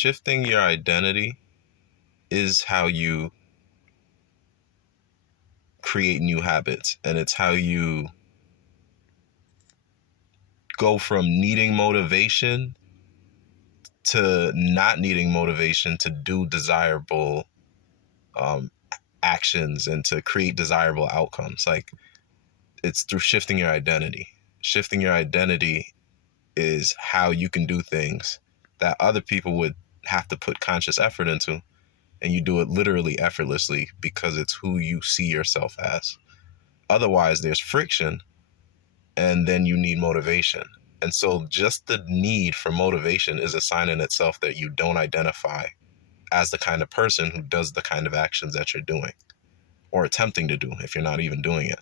shifting your identity is how you create new habits, and it's how you go from needing motivation to not needing motivation to do desirable um, actions and to create desirable outcomes. Like, it's through shifting your identity. Shifting your identity is how you can do things that other people would have to put conscious effort into, and you do it literally effortlessly because it's who you see yourself as. Otherwise, there's friction, and then you need motivation. And so just the need for motivation is a sign in itself that you don't identify as the kind of person who does the kind of actions that you're doing or attempting to do if you're not even doing it.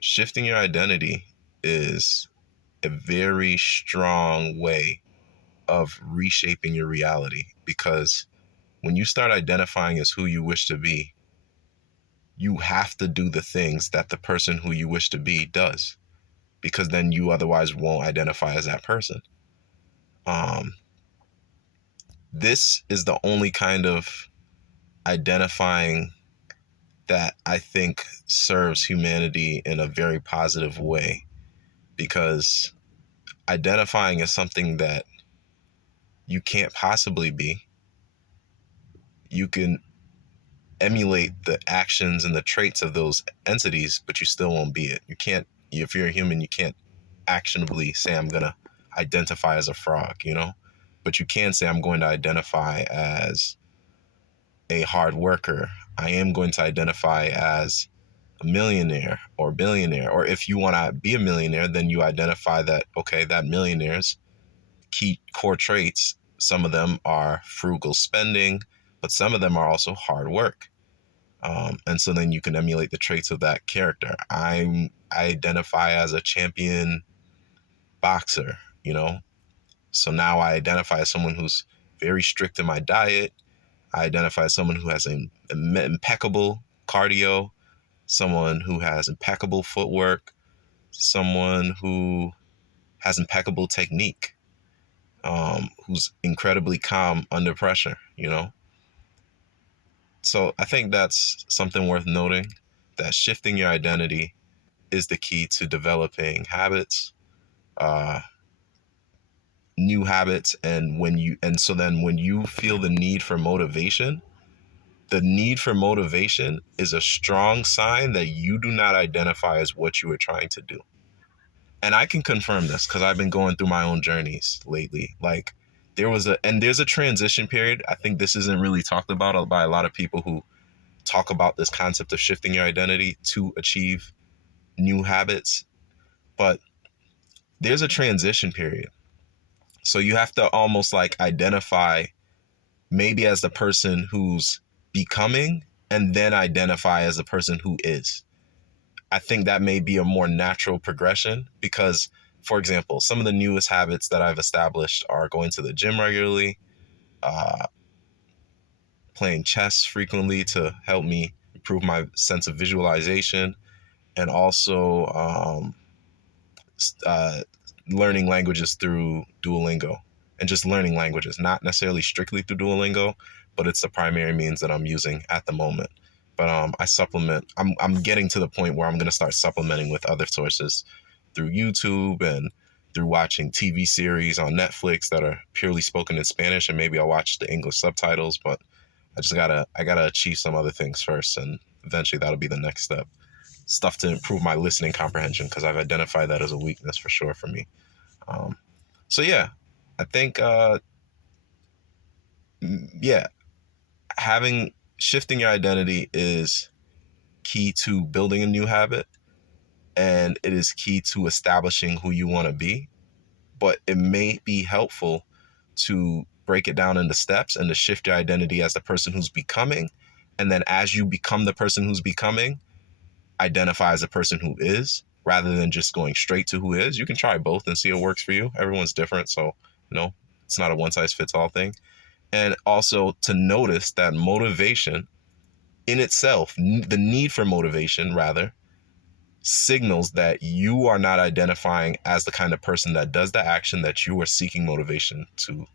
Shifting your identity is a very strong way of reshaping your reality, because when you start identifying as who you wish to be, you have to do the things that the person who you wish to be does, because then you otherwise won't identify as that person. This is the only kind of identifying that I think serves humanity in a very positive way, because identifying as something that you can't possibly be, you can emulate the actions and the traits of those entities, but you still won't be it. You can't, if you're a human, you can't actionably say, I'm going to identify as a frog, but you can say, I'm going to identify as a hard worker. I am going to identify as a millionaire or billionaire. Or if you want to be a millionaire, then you identify that, okay, that millionaire's key core traits, some of them are frugal spending, but some of them are also hard work. And so then you can emulate the traits of that character. I identify as a champion boxer, So now I identify as someone who's very strict in my diet. I identify as someone who has an impeccable cardio, someone who has impeccable footwork, someone who has impeccable technique, who's incredibly calm under pressure, So I think that's something worth noting, that shifting your identity is the key to developing habits, new habits. And so then when you feel the need for motivation, the need for motivation is a strong sign that you do not identify as what you are trying to do. And I can confirm this because I've been going through my own journeys lately. Like, there's a transition period. I think this isn't really talked about by a lot of people who talk about this concept of shifting your identity to achieve new habits. But there's a transition period. So you have to almost like identify maybe as the person who's becoming, and then identify as the person who is. I think that may be a more natural progression because, for example, some of the newest habits that I've established are going to the gym regularly, playing chess frequently to help me improve my sense of visualization, and also learning languages through Duolingo, and just learning languages, not necessarily strictly through Duolingo, but it's the primary means that I'm using at the moment. But I supplement. I'm getting to the point where I'm going to start supplementing with other sources through YouTube and through watching TV series on Netflix that are purely spoken in Spanish, and maybe I'll watch the English subtitles. But I gotta achieve some other things first, and eventually that'll be the next step. Stuff to improve my listening comprehension, because I've identified that as a weakness for sure for me. So yeah, I think yeah, shifting your identity is key to building a new habit, and it is key to establishing who you want to be. But it may be helpful to break it down into steps and to shift your identity as the person who's becoming. And then as you become the person who's becoming, identify as a person who is, rather than just going straight to who is. You can try both and see what works for you. Everyone's different. So, it's not a one size fits all thing. And also to notice that motivation in itself, the need for motivation rather, signals that you are not identifying as the kind of person that does the action that you are seeking motivation to